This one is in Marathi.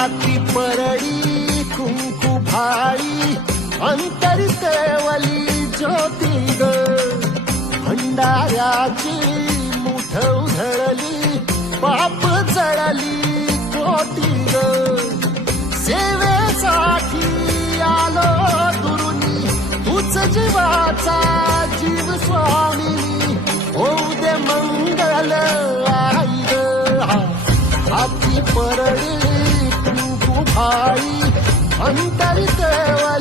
हाती परडी कुंकू भाई अंतरी केवली ज्योती ग भंडाऱ्याची मुठ उधळली पाप जळली कोटी ग सेवेसाठी आलो दुरुनी तूच जीवाचा जीव स्वामी होऊ दे मंगल आई ग हाती परडी कुंकू भाई अंतरी केवली